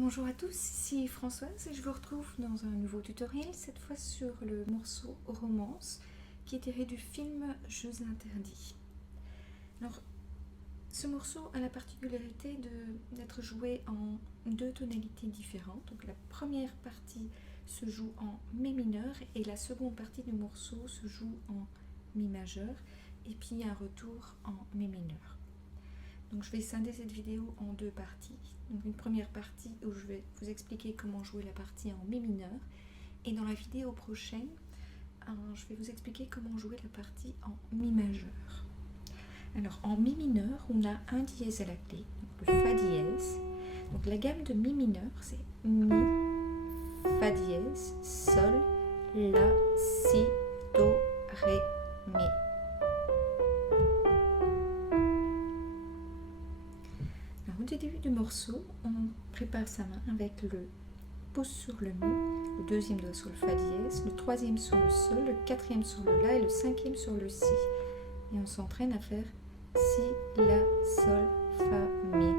Bonjour à tous, ici Françoise et je vous retrouve dans un nouveau tutoriel, cette fois sur le morceau Romance qui est tiré du film Jeux interdits. Alors, ce morceau a la particularité d'être joué en deux tonalités différentes. Donc la première partie se joue en Mi mineur et la seconde partie du morceau se joue en Mi majeur et puis un retour en Mi mineur. Donc je vais scinder cette vidéo en deux parties. Donc une première partie où je vais vous expliquer comment jouer la partie en Mi mineur. Et dans la vidéo prochaine, je vais vous expliquer comment jouer la partie en Mi majeur. Alors en Mi mineur, on a un dièse à la clé, donc le Fa dièse. Donc la gamme de Mi mineur, c'est Mi, Fa dièse, Sol, La, Si, Do, Ré, Mi. Au début du morceau, on prépare sa main avec le pouce sur le Mi, le deuxième doigt sur le Fa dièse, le troisième sur le Sol, le quatrième sur le La et le cinquième sur le Si. Et on s'entraîne à faire Si, La, Sol, Fa, Mi.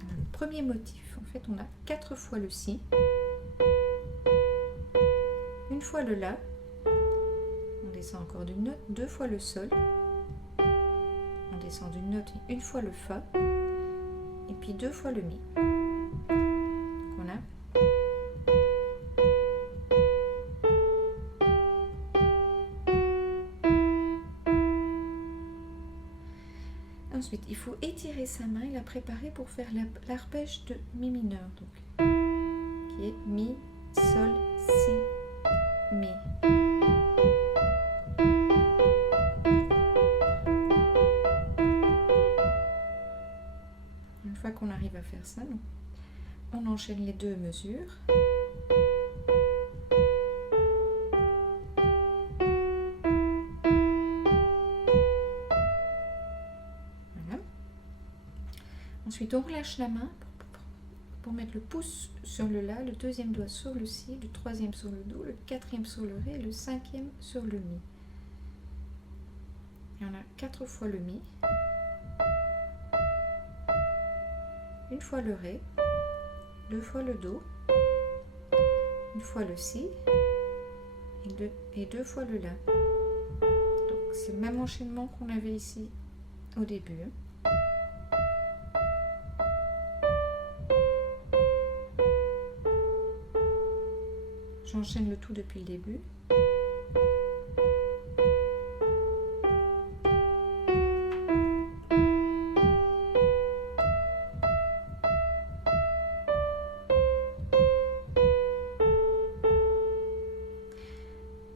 Alors, le premier motif, en fait, on a 4 fois le Si, une fois le La, on descend encore d'une note, 2 fois le Sol, on descend d'une note, une fois le Fa, et puis 2 fois le Mi. Donc on a ensuite, il faut étirer sa main et la préparer pour faire l'arpège de Mi mineur, donc, qui est Mi, Sol, Si, Mi. Une fois qu'on arrive à faire ça, on enchaîne les deux mesures. Voilà. Ensuite, on relâche la main pour mettre le pouce sur le La, le deuxième doigt sur le Si, le troisième sur le Do, le quatrième sur le Ré et le cinquième sur le Mi. Et on a 4 fois le Mi, une fois le Ré, 2 fois le Do, une fois le Si et 2 fois le La. Donc c'est le même enchaînement qu'on avait ici au début. J'enchaîne le tout depuis le début.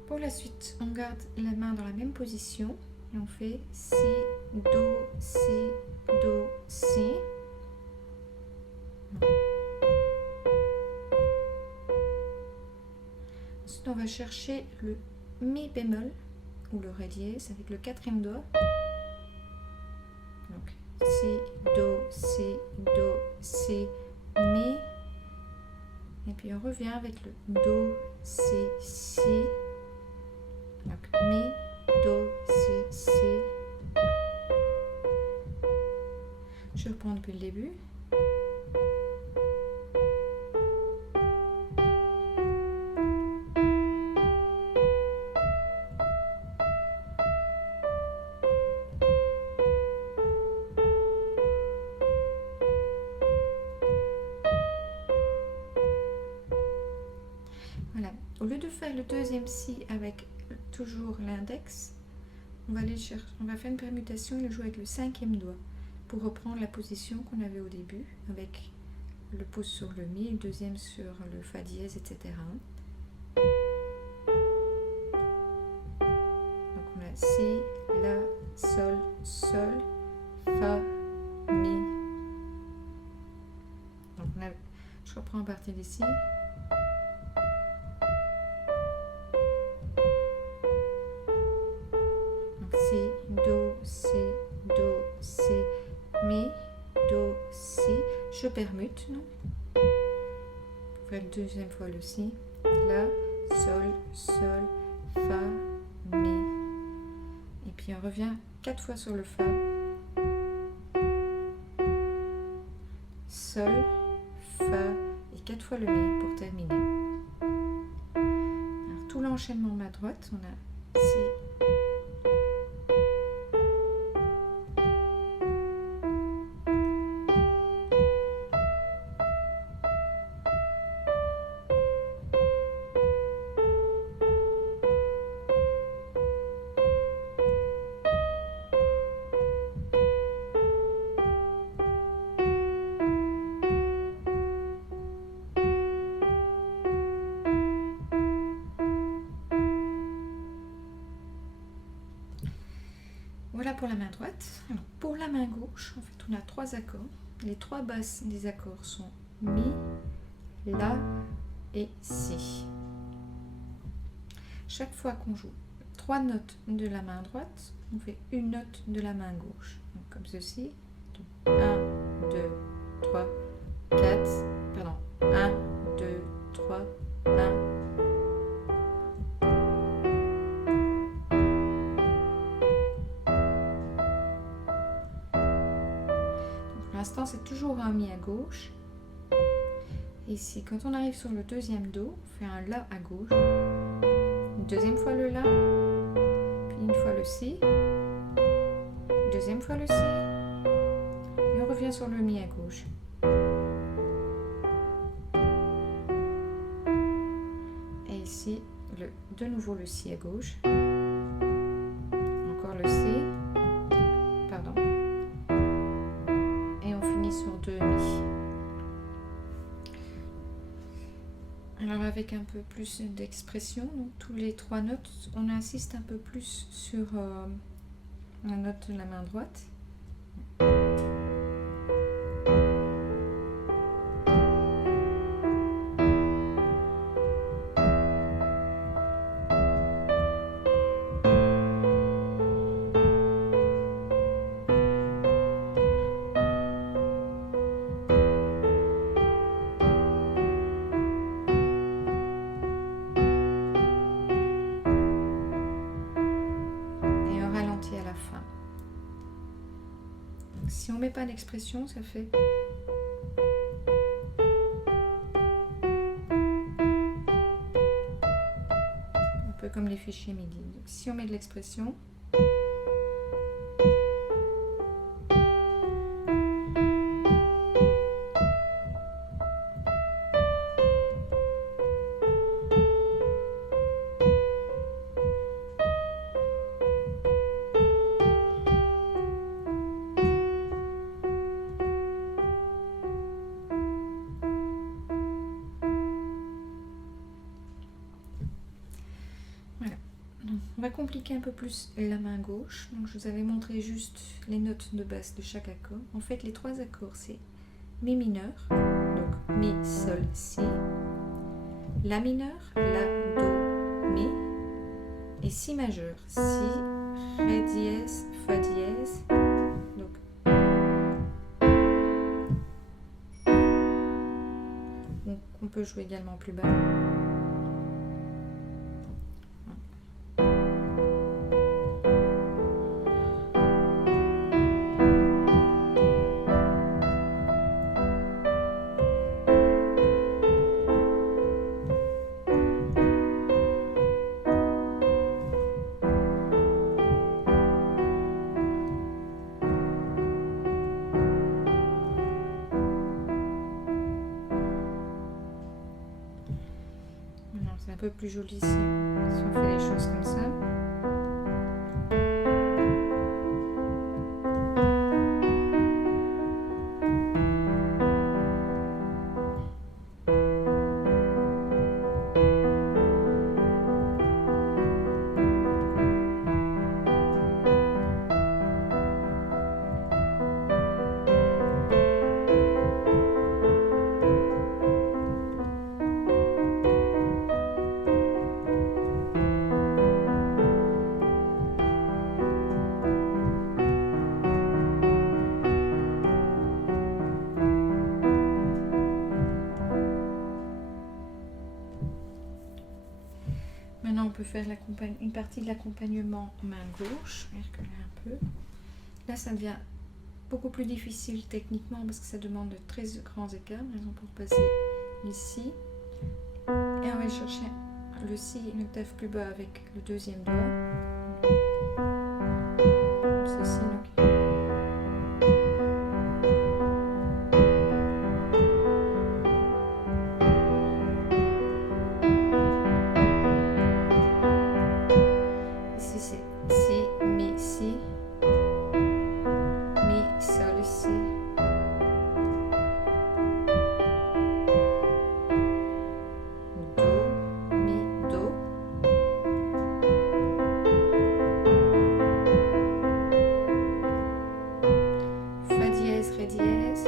Pour la suite, on garde la main dans la même position et on fait Si, Do, Si, Do, Si. Ensuite, on va chercher le Mi bémol ou le Ré dièse avec le quatrième doigt. Donc Si, Do, Si, Do, Si, Mi. Et puis on revient avec le Do, Si, Si. Donc Mi, Do, Si, Si. Je reprends depuis le début. Voilà. Au lieu de faire le deuxième Si avec toujours l'index, on va faire une permutation et le jouer avec le cinquième doigt pour reprendre la position qu'on avait au début avec le pouce sur le Mi, le deuxième sur le Fa dièse, etc. Donc on a Si, La, Sol, Sol, Fa, Mi. Donc je reprends à partir d'ici. Si, Do, Si, Do, Si, Mi, Do, Si. Je permute, non? Pour faire la deuxième fois le Si. La, Sol, Sol, Fa, Mi. Et puis puis on revient 4 fois sur le Fa, Sol, Fa et 4 fois le Mi pour terminer. Alors, tout l'enchaînement main droite, on a Si, voilà pour la main droite. Alors, pour la main gauche, en fait, on a 3 accords. Les 3 basses des accords sont Mi, La et Si. Chaque fois qu'on joue 3 notes de la main droite, on fait une note de la main gauche. Donc, comme ceci. 1, 2, 3, 4. Pardon. 1, 2, 3, 1. Pour l'instant, c'est toujours un Mi à gauche. Et ici, quand on arrive sur le deuxième Do, on fait un La à gauche. Une deuxième fois le La. Puis une fois le Si. Deuxième fois le Si. Et on revient sur le Mi à gauche. Et ici, de nouveau le Si à gauche. Encore le Si. Pardon. Et on finit sur 2 Mi. Alors avec un peu plus d'expression, donc tous les 3 notes, on insiste un peu plus sur la note de la main droite. Si on met pas d'expression, ça fait un peu comme les fichiers MIDI. Donc, si on met de l'expression, on va compliquer un peu plus la main gauche. Donc, je vous avais montré juste les notes de basse de chaque accord. En fait, les 3 accords, c'est Mi mineur, donc Mi, Sol, Si, La mineur, La, Do, Mi, et Si majeur, Si, Ré dièse, Fa dièse. Donc, on peut jouer également plus bas. C'est un peu plus joli si on fait les choses comme ça. faire une partie de l'accompagnement main gauche. Je vais reculer un peu. Là, ça devient beaucoup plus difficile techniquement parce que ça demande de très grands écarts. Par exemple, pour passer ici. Et on va chercher le si une octave plus bas avec le deuxième doigt. Ceci, donc. Ici c'est si, mi, si, mi, sol, si. Do, mi, do. Fa dièse, ré dièse.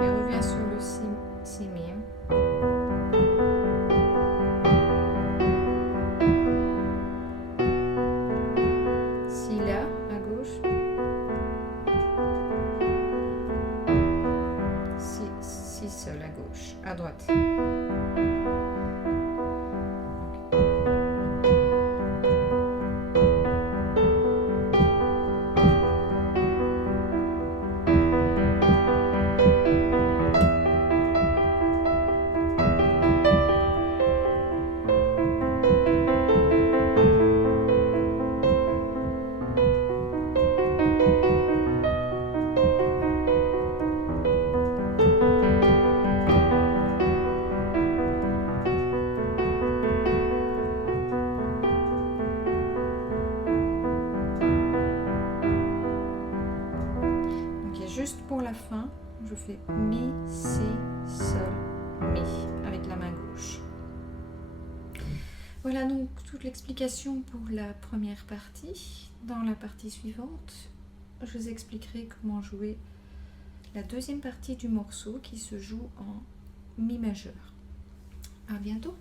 Et revient sur le si, si mi. Si là, à gauche. Si sol à gauche, à droite. Juste pour la fin, je fais mi, si, sol, mi avec la main gauche. Voilà donc toute l'explication pour la première partie. Dans la partie suivante, je vous expliquerai comment jouer la deuxième partie du morceau qui se joue en mi majeur. À bientôt!